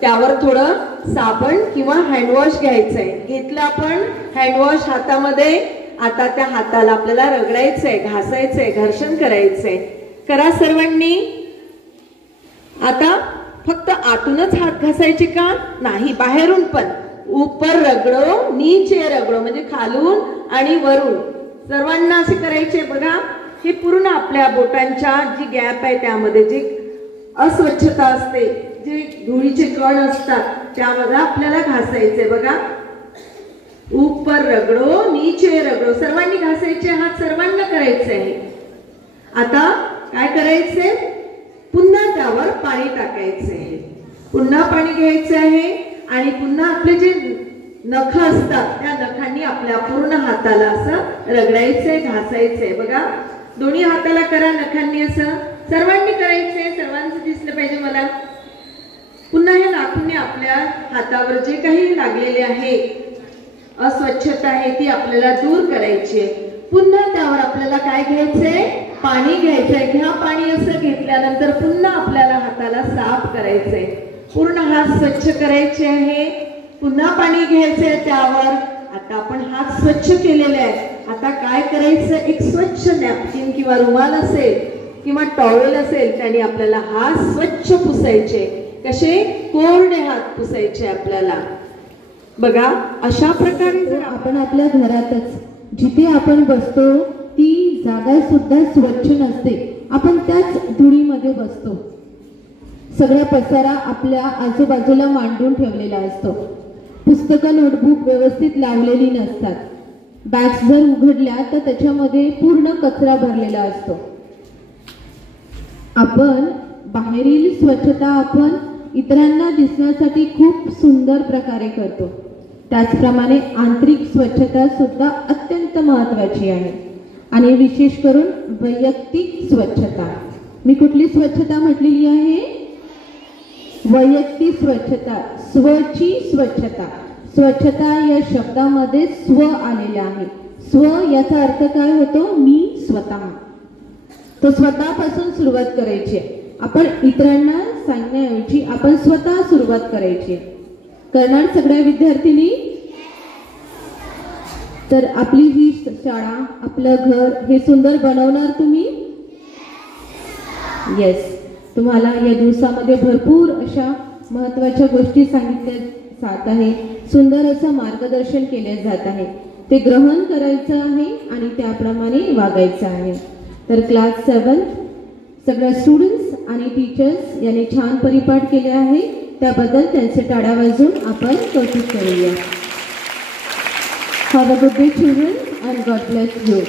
त्यावर थोडं साबण किंवा हँडवॉश घ्यायचंय. घेतलं आपण हँडवॉश हातामध्ये. आता त्या हाताला आपल्याला रगडायचंय, घासायचंय, घर्षण करायचंय. करा सर्वांनी. आता फक्त आतूनच हात घासायचे का नाही, बाहेरून पण. ऊपर रगडो नीचे रगडो म्हणजे खालून आणि वरून सर्वांना असे करायचे बघा. हे पूर्ण आपल्या बोटांच्या जी गॅप आहे त्यामध्ये जी अस्वच्छता असते, जे धुळीचे कण असतात त्यामध्ये आपल्याला घासायचे बघा. ऊपर रगडो नीचे रगडो सर्वांनी घासायचे. हात सर्वांना करायचे आहे. आता काय करायचे, पुन्हा त्यावर पाणी टाकायचे आहे. पुन्हा पाणी घ्यायचे आहे आणि पुन्हा आपले जे नख असतात त्या नखांनी आपल्या पूर्ण हाताला असं रगडायचंय, घासायचंय बघा. दोन्ही हाताला करा नखांनी असं. सर्वांनी करायचंय. सर्वांचं दिसलं पाहिजे मला. पुन्हा हे नाखूनने आपल्या हातावर जे काही लागलेले आहे अस्वच्छता आहे ती आपल्याला दूर करायची आहे. पुन्हा त्यावर आपल्याला काय घ्यायचंय, पाणी घ्यायचंय. घ्या पाणी. असं घेतल्यानंतर पुन्हा आपल्याला हाताला साफ करायचंय. पूर्ण हात स्वच्छ करायचे आहे. पुन्हा पाणी घ्यायचंय त्यावर. आता आपण हात स्वच्छ केलेले आहे. आता काय करायचं, एक स्वच्छ नॅपकिन किंवा रुमाल असेल किंवा टॉवेल असेल त्याने आपल्याला हात स्वच्छ पुसायचे. कसे, कोरडे हात पुसायचे आपल्याला बघा. अशा प्रकारे जर आपण आपल्या घरातच जिथे आपण बसतो ती जागा सुद्धा स्वच्छ नसते, आपण त्याच धुळीमध्ये बसतो. सगळा पसारा आपल्या आजूबाजूला मांडून ठेवलेला असतो. पुस्तकं नोटबुक व्यवस्थित लावलेली नसतात. बॅग्स जर उघडल्या तर त्याच्यामध्ये पूर्ण कचरा भरलेला असतो. आपण बाहेरील स्वच्छता आपण इतरांना दिसण्यासाठी खूप सुंदर प्रकारे करतो. त्याचप्रमाणे आंतरिक स्वच्छता सुद्धा अत्यंत महत्त्वाची आहे आणि विशेष करून वैयक्तिक स्वच्छता. मी कुठली स्वच्छता म्हटलेली आहे, वैयक्तिक स्वच्छता. स्वची स्वच्छता. स्वच्छता या शब्दामध्ये स्व आलेला आहे. स्व याचा अर्थ काय होतो, मी स्वतः. तो स्वतःपासून सुरुवात करायची. आपण इतरांना सांगण्याऐवजी आपण स्वतः सुरुवात करायची. करणार सगळ्या विद्यार्थिनी. तर आपली ही शाळा, आपलं घर हे सुंदर बनवणार तुम्ही. येस. तुम्हाला या दिवसामध्ये भरपूर अशा महत्त्वाच्या गोष्टी सांगितल्या जात आहे. सुंदर असं मार्गदर्शन केले जात आहे. ते ग्रहण करायचं आहे आणि त्याप्रमाणे वागायचं आहे. तर क्लास 7 सगळ्या स्टुडंट्स आणि टीचर्स यांनी छान परिपाठ केले आहे. त्याबद्दल त्यांचे टाळ्या वाजवून आपण कौतुक करूया. Have a good day children and God bless you.